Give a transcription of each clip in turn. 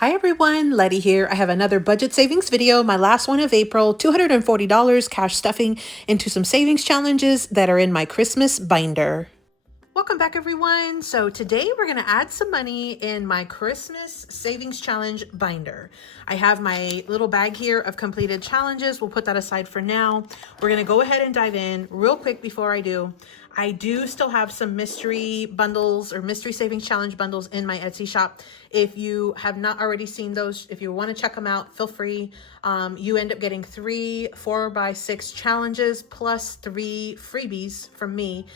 Hi everyone, Letty here. I have another budget savings video, my last one of April, $240 cash stuffing into some savings challenges that are in my Christmas binder. Welcome back everyone. So today we're going to add some money in my Christmas savings challenge binder. I have my little bag here of completed challenges. We'll put that aside for now. We're going to go ahead and dive in real quick before I do. I do still have some mystery bundles or mystery savings challenge bundles in my Etsy shop. If you have not already seen those, if you want to check them out, feel free. You end up getting 3 4x6 challenges plus 3 freebies from me.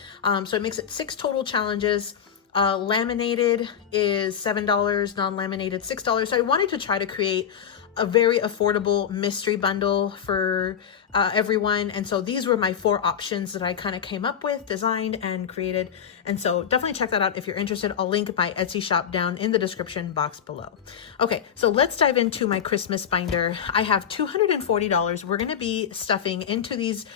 So it makes it 6 total challenges. Laminated is $7, non-laminated $6. So I wanted to try to create a very affordable mystery bundle for everyone. And so these were my 4 options that I kind of came up with, designed, and created. And so definitely check that out if you're interested. I'll link my Etsy shop down in the description box below. Okay, so let's dive into my Christmas binder. I have $240. We're going to be stuffing into these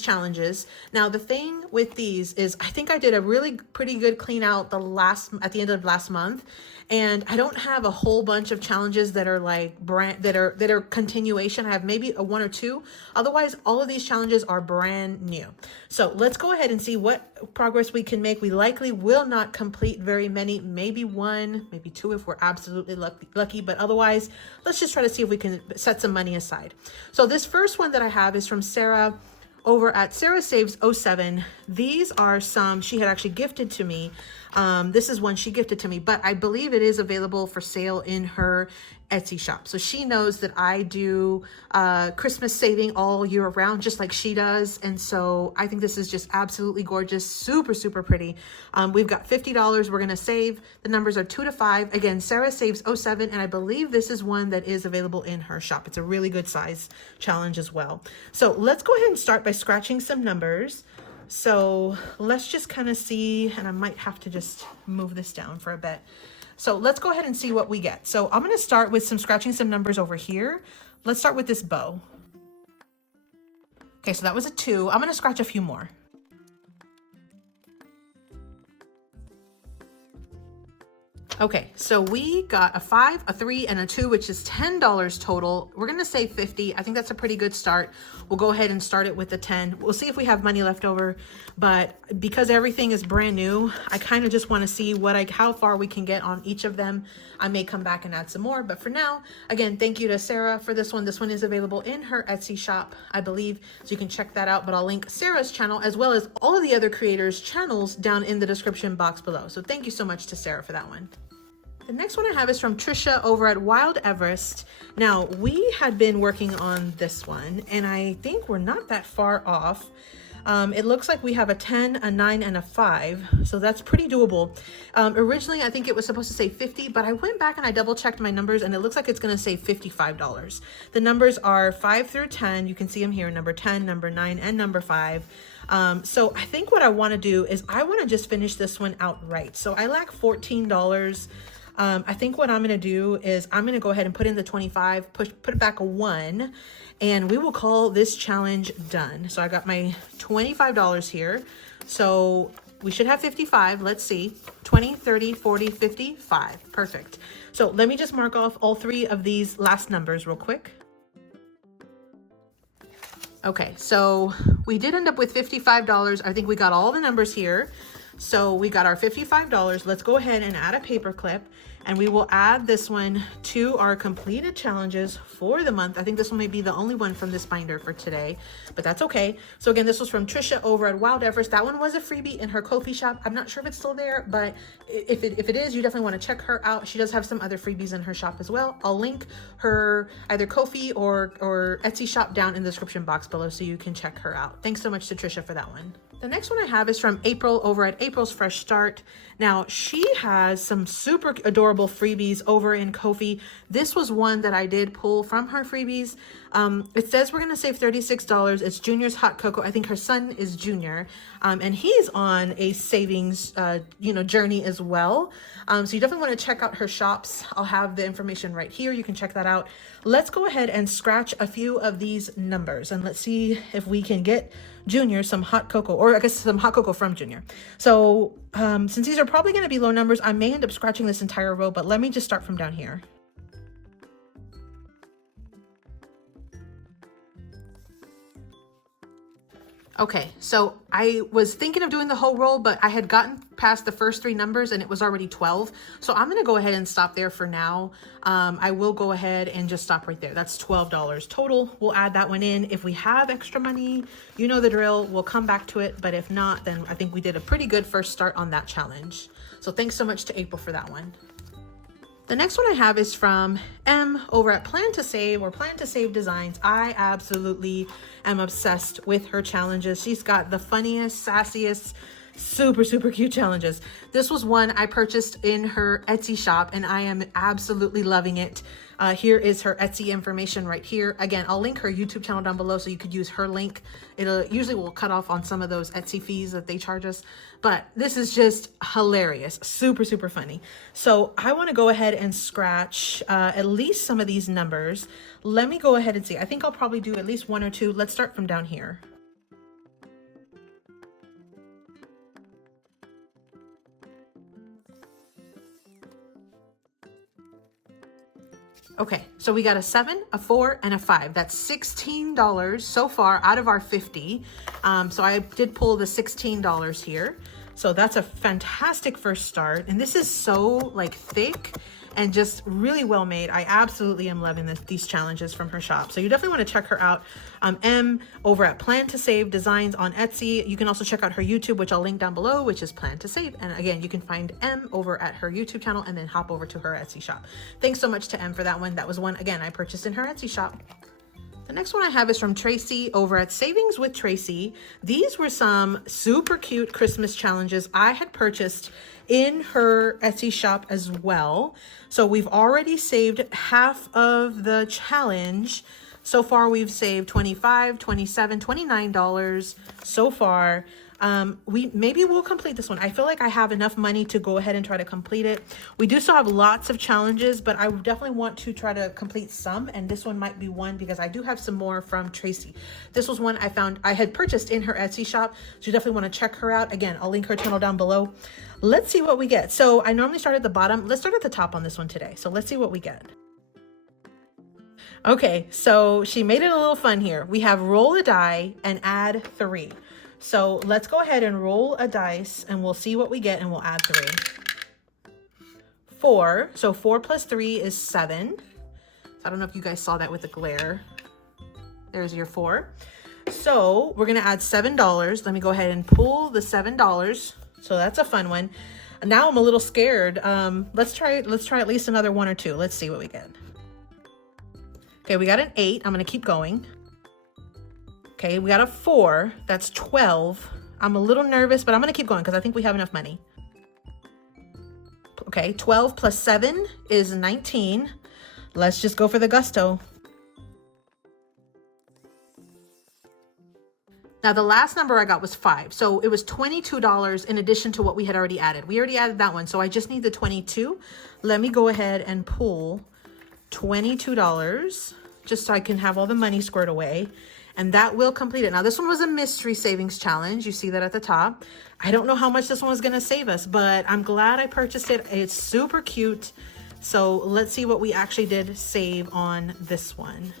challenges. Now, the thing with these is I think I did a really pretty good clean out at the end of last month. And I don't have a whole bunch of challenges that are like that are continuation. I have maybe a 1 or 2. Otherwise, all of these challenges are brand new. So let's go ahead and see what progress we can make. We likely will not complete very many, maybe 1, maybe 2 if we're absolutely lucky. But otherwise, let's just try to see if we can set some money aside. So this first one that I have is from Sarah over at SarahSaves07. These are some she had actually gifted to me. This is one she gifted to me, but I believe it is available for sale in her Etsy shop. So she knows that I do Christmas saving all year round, just like she does. And so I think this is just absolutely gorgeous. Super, super pretty. We've got $50 we're going to save. The numbers are 2 to 5. Again, SarahSaves07. And I believe this is one that is available in her shop. It's a really good size challenge as well. So let's go ahead and start by scratching some numbers. So let's just kind of see, and I might have to just move this down for a bit. So let's go ahead and see what we get. So I'm going to start with scratching some numbers over here. Let's start with this bow. Okay, so that was a 2. I'm going to scratch a few more. Okay, so we got a 5, a 3, and a 2, which is $10 total. We're going to say 50. I think that's a pretty good start. We'll go ahead and start it with the 10. We'll see if we have money left over, but because everything is brand new, I kind of just want to see how far we can get on each of them. I may come back and add some more, but for now, again, thank you to Sarah for this one. This one is available in her Etsy shop, I believe, so you can check that out, but I'll link Sarah's channel as well as all of the other creators' channels down in the description box below. So thank you so much to Sarah for that one. The next one I have is from Trisha over at Wild Everest. Now, we had been working on this one, and I think we're not that far off. It looks like we have a 10, a 9, and a 5, so that's pretty doable. Originally, I think it was supposed to say 50, but I went back and I double-checked my numbers, and it looks like it's going to say $55. The numbers are 5 through 10. You can see them here, number 10, number 9, and number 5. So I think what I want to do is I want to just finish this one outright. So I lack $14. I think what I'm going to do is I'm going to go ahead and put in the 25, put it back a 1, and we will call this challenge done. So I got my $25 here. So we should have 55. Let's see. 20, 30, 40, 55. Perfect. So let me just mark off all 3 of these last numbers real quick. Okay, so we did end up with $55. I think we got all the numbers here. So we got our $55. Let's go ahead and add a paper clip, and we will add this one to our completed challenges for the month. I think this one may be the only one from this binder for today, but that's okay. So again, this was from Trisha over at Wild Everest. That one was a freebie in her Ko-fi shop. I'm not sure if it's still there, but if it is, you definitely want to check her out. She does have some other freebies in her shop as well. I'll link her either Ko-fi or Etsy shop down in the description box below so you can check her out. Thanks so much to Trisha for that one. The next one I have is from April over at April's Fresh Start. Now, she has some super adorable freebies over in Ko-fi. This was one that I did pull from her freebies. It says we're going to save $36. It's Junior's Hot Cocoa. I think her son is Junior, and he's on a savings journey as well. So you definitely want to check out her shops. I'll have the information right here. You can check that out. Let's go ahead and scratch a few of these numbers, and let's see if we can get Junior some hot cocoa, or I guess some hot cocoa from Junior. So since these are probably going to be low numbers, I may end up scratching this entire row, but let me just start from down here. Okay, so I was thinking of doing the whole roll, but I had gotten past the first 3 numbers and it was already 12. So I'm gonna go ahead and stop there for now. I will go ahead and just stop right there. That's $12 total. We'll add that one in. If we have extra money, you know the drill, we'll come back to it. But if not, then I think we did a pretty good first start on that challenge. So thanks so much to April for that one. The next one I have is from M over at Plan2Save or Plan2Save Designs. I absolutely am obsessed with her challenges. She's got the funniest, sassiest, super cute challenges. This was one I purchased in her Etsy shop and I am absolutely loving it. Here is her Etsy information right here. Again, I'll link her YouTube channel down below so you could use her link. It'll usually will cut off on some of those Etsy fees that they charge us, but this is just hilarious, super funny. So I want to go ahead and scratch at least some of these numbers. Let me go ahead and see. I think I'll probably do at least 1 or 2. Let's start from down here. Okay, so we got a 7, a 4, and a 5. That's $16 so far out of our 50. So I did pull the $16 here. So that's a fantastic first start. And this is so like thick and just really well made. I absolutely am loving these challenges from her shop. So you definitely want to check her out. M over at Plan2Save Designs on Etsy. You can also check out her YouTube, which I'll link down below, which is Plan2Save. And again, you can find M over at her YouTube channel and then hop over to her Etsy shop. Thanks so much to M for that one. That was one, again, I purchased in her Etsy shop. The next one I have is from Traci over at Savings with Traci. These were some super cute Christmas challenges I had purchased in her Etsy shop as well. So we've already saved half of the challenge. So far we've saved $25, $27, $29 so far. Maybe we'll complete this one. I feel like I have enough money to go ahead and try to complete it. We do still have lots of challenges, but I definitely want to try to complete some, and this one might be one because I do have some more from Traci. This was one I found I had purchased in her Etsy shop, so you definitely want to check her out. Again, I'll link her channel down below. Let's see what we get. So I normally start at the bottom. Let's start at the top on this one today. So let's see what we get. Okay, so she made it a little fun here. We have roll a die and add 3. So let's go ahead and roll a dice and we'll see what we get and we'll add 3. 4, so 4 plus 3 is 7. I don't know if you guys saw that with the glare. There's your 4. So we're gonna add $7. Let me go ahead and pull the $7. So that's a fun one. Now I'm a little scared. Let's try at least another 1 or 2. Let's see what we get. Okay, we got an 8. I'm gonna keep going. Okay, we got a 4. That's 12. I'm a little nervous, but I'm gonna keep going because I think we have enough money. Okay, 12 plus 7 is 19. Let's just go for the gusto. Now the last number I got was 5. So it was $22 in addition to what we had already added. We already added that one, so I just need the 22. Let me go ahead and pull $22 just so I can have all the money squared away. And that will complete it. Now this one was a mystery savings challenge. You see that at the top. I don't know how much this one was gonna save us, but I'm glad I purchased it. It's super cute. So let's see what we actually did save on this one.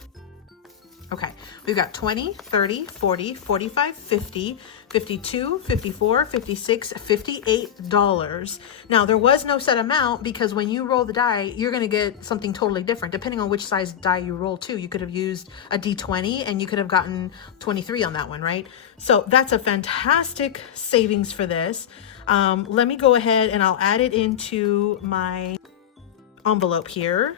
Okay, we've got 20, 30, 40, 45, 50, 52, 54, 56, $58. Now there was no set amount because when you roll the die, you're gonna get something totally different depending on which size die you roll to. You could have used a D20 and you could have gotten 23 on that one, right? So that's a fantastic savings for this. Let me go ahead and I'll add it into my envelope here.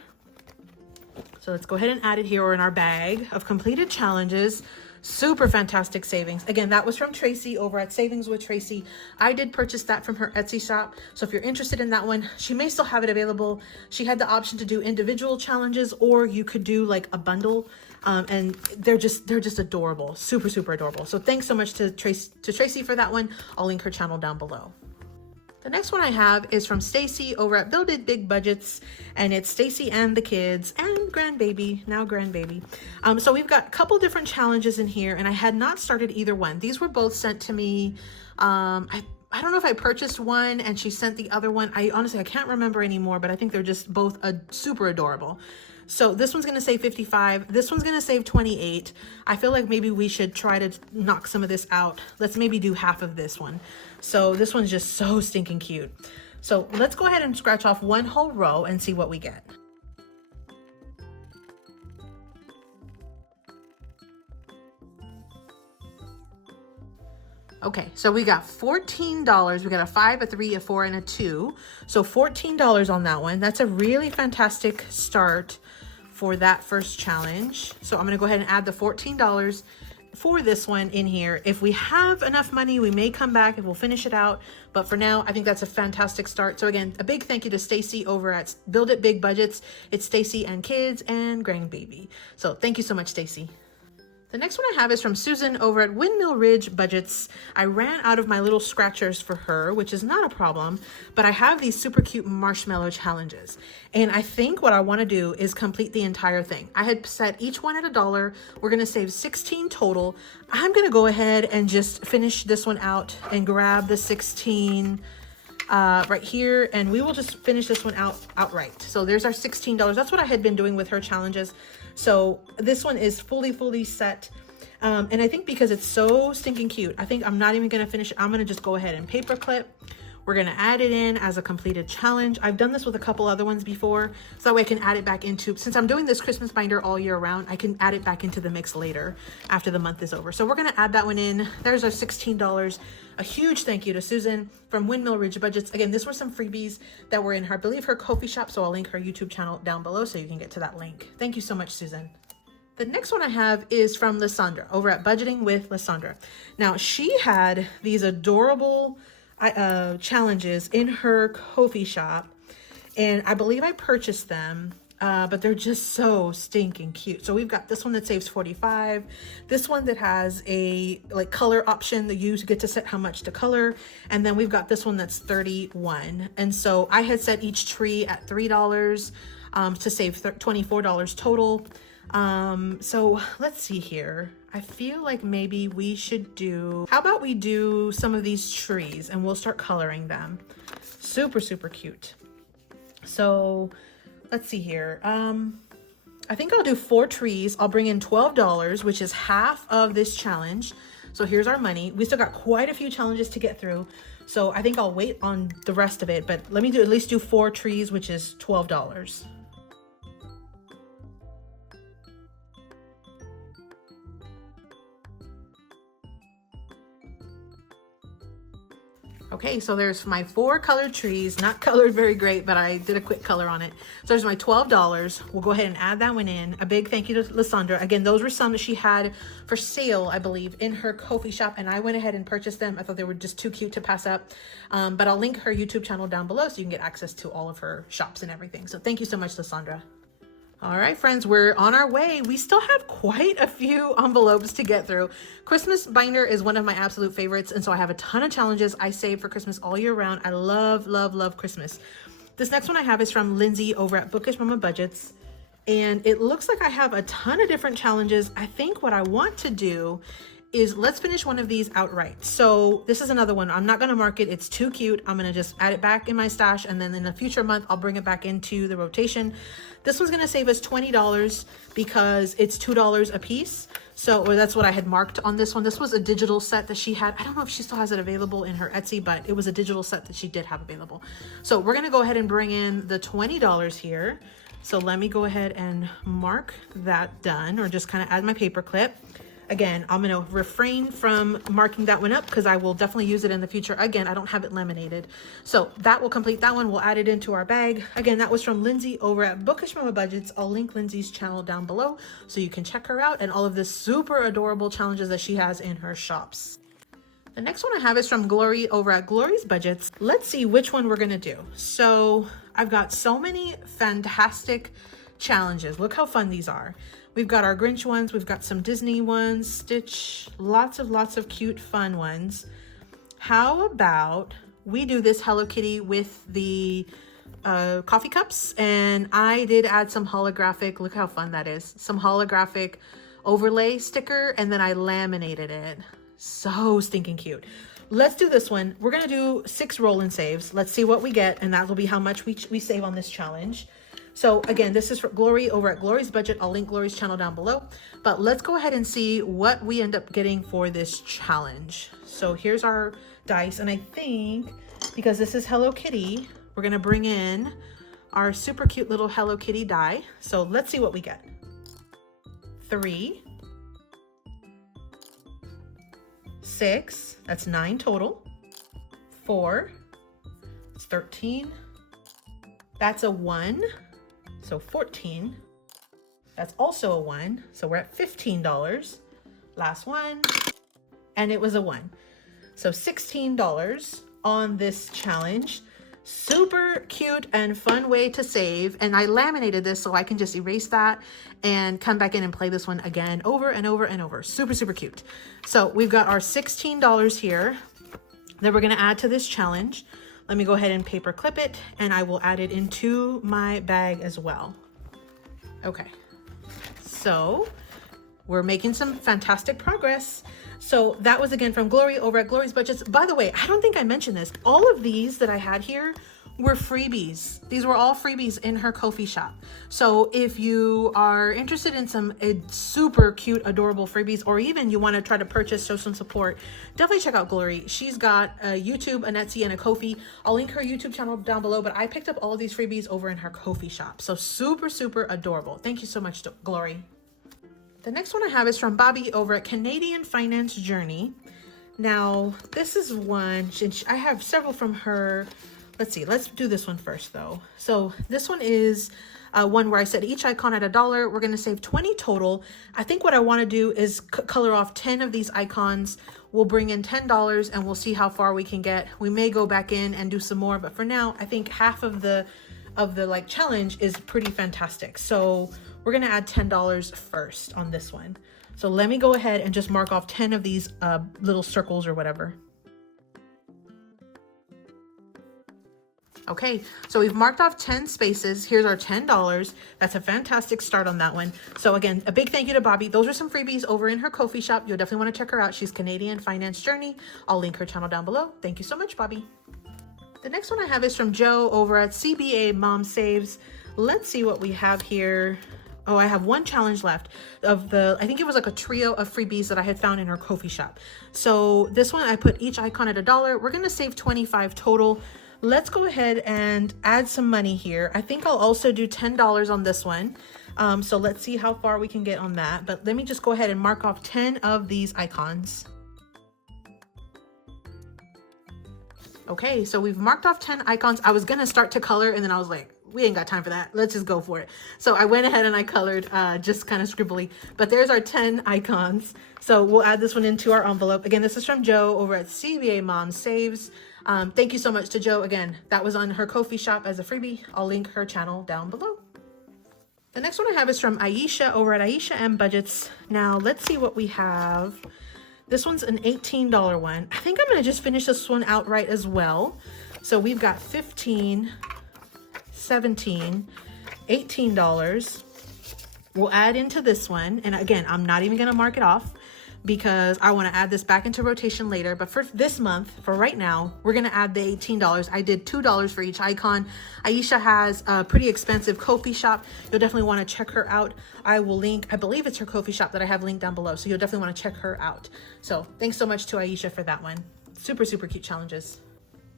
So let's go ahead and add it here or in our bag of completed challenges. Super fantastic savings. Again, that was from Traci over at Savings with Traci. I did purchase that from her Etsy shop. So if you're interested in that one, she may still have it available. She had the option to do individual challenges or you could do like a bundle. And they're just adorable. Super adorable. So thanks so much to Traci for that one. I'll link her channel down below. The next one I have is from Stacy over at BuildItBigBudgets, and it's Stacy and the kids and grandbaby, now grandbaby. So we've got a couple different challenges in here, and I had not started either one. These were both sent to me. I don't know if I purchased one and she sent the other one. I honestly can't remember anymore, but I think they're just both super adorable. So this one's gonna save 55. This one's gonna save 28. I feel like maybe we should try to knock some of this out. Let's maybe do half of this one. So this one's just so stinking cute. So let's go ahead and scratch off one whole row and see what we get. Okay, so we got $14. We got a 5, a 3, a 4, and a 2. So $14 on that one. That's a really fantastic start for that first challenge. So I'm gonna go ahead and add the $14 for this one in here. If we have enough money, we may come back and we'll finish it out. But for now, I think that's a fantastic start. So again, a big thank you to Stacy over at Build It Big Budgets. It's Stacy and kids and grandbaby. So thank you so much, Stacy. The next one I have is from Susan over at WindmillRidgeBudgets. I ran out of my little scratchers for her, which is not a problem, but I have these super cute marshmallow challenges. And I think what I want to do is complete the entire thing. I had set each one at $1. We're going to save 16 total. I'm going to go ahead and just finish this one out and grab the 16 right here, and we will just finish this one out outright. So there's our $16. That's what I had been doing with her challenges. So this one is fully set. And I think because it's so stinking cute, I think I'm not even gonna finish it. I'm gonna just go ahead and paper clip. We're gonna add it in as a completed challenge. I've done this with a couple other ones before, so that way I can add it back into, since I'm doing this Christmas binder all year round, I can add it back into the mix later after the month is over. So we're gonna add that one in. There's our $16. A huge thank you to Susan from Windmill Ridge Budgets. Again, this were some freebies that were in her, I believe, her Ko-fi shop, so I'll link her YouTube channel down below so you can get to that link. Thank you so much, Susan. The next one I have is from Lisandra over at Budgeting with Lisandra. Now, she had these adorable challenges in her Ko-fi shop, and I believe I purchased them, but they're just so stinking cute. So we've got this one that saves 45, this one that has a like color option that you get to set how much to color, and then we've got this one that's 31. And so I had set each tree at $3 to save $24 total. So let's see here. I feel like maybe we should do, how about we do some of these trees and we'll start coloring them. Super cute. So let's see here. I think I'll do 4 trees. I'll bring in $12, which is half of this challenge. So here's our money. We still got quite a few challenges to get through. So I think I'll wait on the rest of it, but let me at least do 4 trees, which is $12. Okay, so there's my 4 colored trees, not colored very great, but I did a quick color on it. So there's my $12. We'll go ahead and add that one in. A big thank you to Lisandra. Again, those were some that she had for sale, I believe, in her Ko-fi shop, and I went ahead and purchased them. I thought they were just too cute to pass up. But I'll link her YouTube channel down below so you can get access to all of her shops and everything. So thank you so much, Lisandra. All right, friends, we're on our way. We still have quite a few envelopes to get through. Christmas binder is one of my absolute favorites, and so I have a ton of challenges I save for Christmas all year round. I love Christmas. This next one I have is from Lindsay over at Bookish Budgets, and it looks like I have a ton of different challenges. I think what I want to do is let's finish one of these outright. So this is another one. I'm not going to mark it. It's too cute. I'm going to just add it back in my stash, and then in a future month, I'll bring it back into the rotation. This one's going to save us $20 because it's $2 a piece. So, or that's what I had marked on this one. This was a digital set that she had. I don't know if she still has it available in her Etsy, but it was a digital set that she did have available. So we're going to go ahead and bring in the $20 here. So let me go ahead and mark that done, or just kind of add my paper clip. Again, I'm going to refrain from marking that one up because I will definitely use it in the future. Again, I don't have it laminated. So that will complete that one. We'll add it into our bag. Again, that was from Lindsay over at Bookish Budgets. I'll link Lindsay's channel down below so you can check her out and all of the super adorable challenges that she has in her shops. The next one I have is from Glory over at GlorysBudgets. Let's see which one we're going to do. So I've got so many fantastic challenges. Look how fun these are. We've got our Grinch ones, we've got some Disney ones, Stitch, lots of cute fun ones. How about we do this Hello Kitty with the coffee cups, and I did add some holographic, look how fun that is, some holographic overlay sticker, and then I laminated it. So stinking cute. Let's do this one. We're gonna do 6 roll and saves. Let's see what we get, and that will be how much we save on this challenge. So again, this is for Glory over at Glory's Budget. I'll link Glory's channel down below, but let's go ahead and see what we end up getting for this challenge. So here's our dice. And I think because this is Hello Kitty, we're going to bring in our super cute little Hello Kitty die. So let's see what we get. 3, 6, that's 9 total. 4, it's 13. That's a 1, so 14. That's also a 1, so we're at $15. Last one, and it was a 1. So $16 on this challenge. Super cute and fun way to save. And I laminated this so I can just erase that and come back in and play this one again over and over and over. Super, super cute. So we've got our $16 here that we're gonna add to this challenge. Let me go ahead and paper clip it, and I will add it into my bag as well. Okay, so we're making some fantastic progress. So that was again from Glory over at Glory's Budgets. By the way, I don't think I mentioned this. All of these that I had here were freebies. These were all freebies in her Ko-fi shop. So if you are interested in some super cute, adorable freebies, or even you want to try to purchase, show some support, definitely check out Glory. She's got a YouTube, a Etsy, and a Ko-fi. I'll link her YouTube channel down below, but I picked up all of these freebies over in her Ko-fi shop. So super, super adorable. Thank you so much, Glory. The next one I have is from Bobby over at Canadian Finance Journey. Now, this is one, I have several from her. Let's see, let's do this one first though. So this one is one where I said each icon at $1. We're gonna save 20 total. I think what I wanna do is color off 10 of these icons. We'll bring in $10 and we'll see how far we can get. We may go back in and do some more, but for now, I think half of the like challenge is pretty fantastic. So we're gonna add $10 first on this one. So let me go ahead and just mark off 10 of these little circles or whatever. Okay, so we've marked off 10 spaces. Here's our $10. That's a fantastic start on that one. So again, a big thank you to Bobby. Those are some freebies over in her Ko-fi shop. You'll definitely want to check her out. She's Canadian Finance Journey. I'll link her channel down below. Thank you so much, Bobby. The next one I have is from Joe over at CBAmomSaves. Let's see what we have here. Oh, I have one challenge left of I think it was like a trio of freebies that I had found in her Ko-fi shop. So this one, I put each icon at $1. We're gonna save 25 total. Let's go ahead and add some money here. I think I'll also do $10 on this one. So let's see how far we can get on that. But let me just go ahead and mark off 10 of these icons. Okay, so we've marked off 10 icons. I was gonna start to color and then I was like, we ain't got time for that. Let's just go for it. So I went ahead and I colored just kind of scribbly, but there's our 10 icons. So we'll add this one into our envelope. Again, this is from Joe over at CBAmomSaves. Thank you so much to Joe. Again, that was on her Ko-fi shop as a freebie. I'll link her channel down below. The next one I have is from Aisha over at AishaMBudgets. Now let's see what we have. This one's an $18 one. I think I'm gonna just finish this one outright as well. So we've got 15, 17, $18. We'll add into this one. And again, I'm not even gonna mark it off because I wanna add this back into rotation later. But for this month, for right now, we're gonna add the $18. I did $2 for each icon. Aisha has a pretty expensive Ko-fi shop. You'll definitely wanna check her out. I will link, I believe it's her Ko-fi shop that I have linked down below. So you'll definitely wanna check her out. So thanks so much to Aisha for that one. Super, super cute challenges.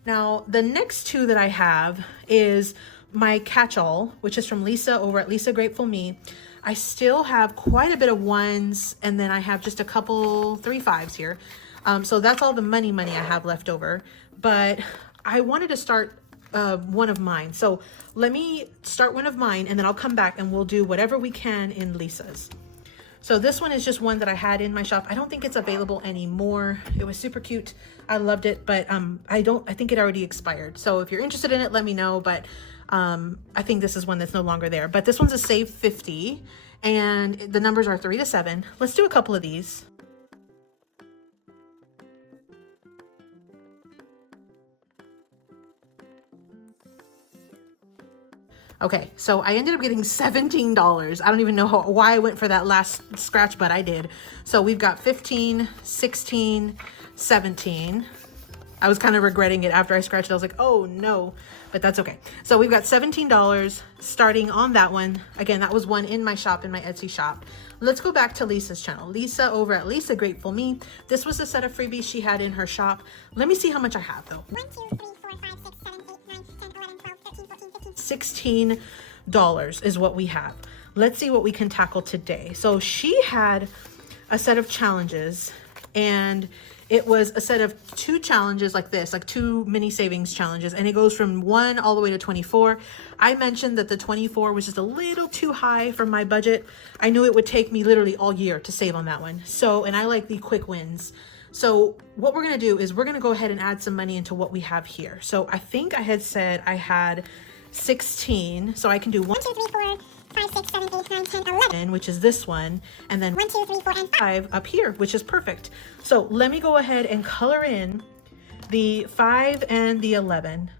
Now, the next two that I have is my catch-all, which is from Lisa over at LisaGratefulMe. I still have quite a bit of ones, and then I have just a couple 3 5s here. So that's all the money I have left over. But I wanted to start one of mine. So let me start one of mine, and then I'll come back and we'll do whatever we can in Lisa's. So this one is just one that I had in my shop. I don't think it's available anymore. It was super cute. I loved it, but I think it already expired. So if you're interested in it, let me know. But I think this is one that's no longer there. But this one's a save 50, and the numbers are 3 to 7. Let's do a couple of these. Okay, so I ended up getting $17. I don't even know why I went for that last scratch, but I did. So we've got 15, 16, 17. I was kind of regretting it after I scratched it. I was like, oh no, but that's okay. So we've got $17 starting on that one. Again, that was one in my shop, in my Etsy shop. Let's go back to Lisa's channel. Lisa over at LisaGratefulMe. This was a set of freebies she had in her shop. Let me see how much I have though. 1, 2, 3, 4, 5, 6, 7, 8, 9, 10, 11, 12, 13, 14, 15, $16 is what we have. Let's see what we can tackle today. So she had a set of challenges, and it was a set of 2 challenges like this, like 2 mini savings challenges, and it goes from 1 all the way to 24. I mentioned that the 24 was just a little too high for my budget. I knew it would take me literally all year to save on that one. So, and I like the quick wins. So what we're gonna do is we're gonna go ahead and add some money into what we have here. So I think I had said I had 16, so I can do 1, 2, 3, 4, 5, 6, 7, 8, 9, 10, 11, which is this one, and then 1, 2, 3, 4, and 5 up here, which is perfect. So let me go ahead and color in the 5 and the 11.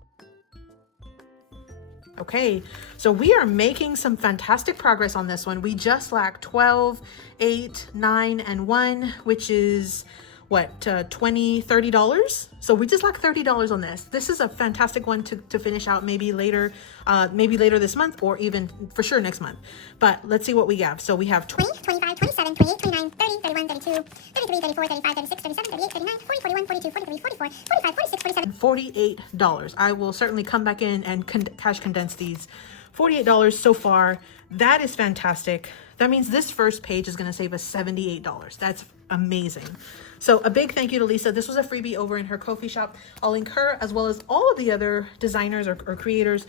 Okay, so we are making some fantastic progress on this one. We just lack 12, 8, 9, and 1, which is what, $20, $30? So we just lack $30 on this. This is a fantastic one to finish out maybe later this month, or even for sure next month. But let's see what we have. So we have 20, 25, 27, 28, 29, 30, 31, 32, 33, 34, 35, 36, 37, 38, 39, 40, 41, 42, 43, 44, 45, 46, 47, $48. I will certainly come back in and cash condense these. $48 so far. That is fantastic. That means this first page is going to save us $78. That's amazing. So a big thank you to Lisa. This was a freebie over in her Ko-fi shop. I'll link her as well as all of the other designers or creators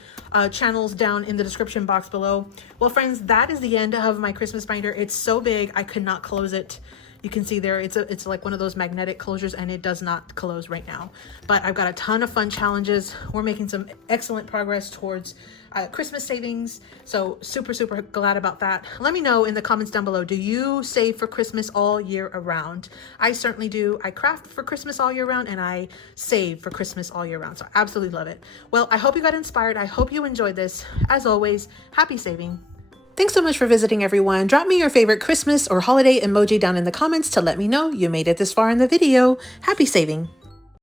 channels down in the description box below. Well, friends, that is the end of my Christmas binder. It's so big, I could not close it. You can see there, it's like one of those magnetic closures, and it does not close right now. But I've got a ton of fun challenges. We're making some excellent progress towards Christmas savings. So super, super glad about that. Let me know in the comments down below, do you save for Christmas all year around? I certainly do. I craft for Christmas all year round, and I save for Christmas all year round. So I absolutely love it. Well, I hope you got inspired. I hope you enjoyed this. As always, happy saving. Thanks so much for visiting, everyone. Drop me your favorite Christmas or holiday emoji down in the comments to let me know you made it this far in the video. Happy saving.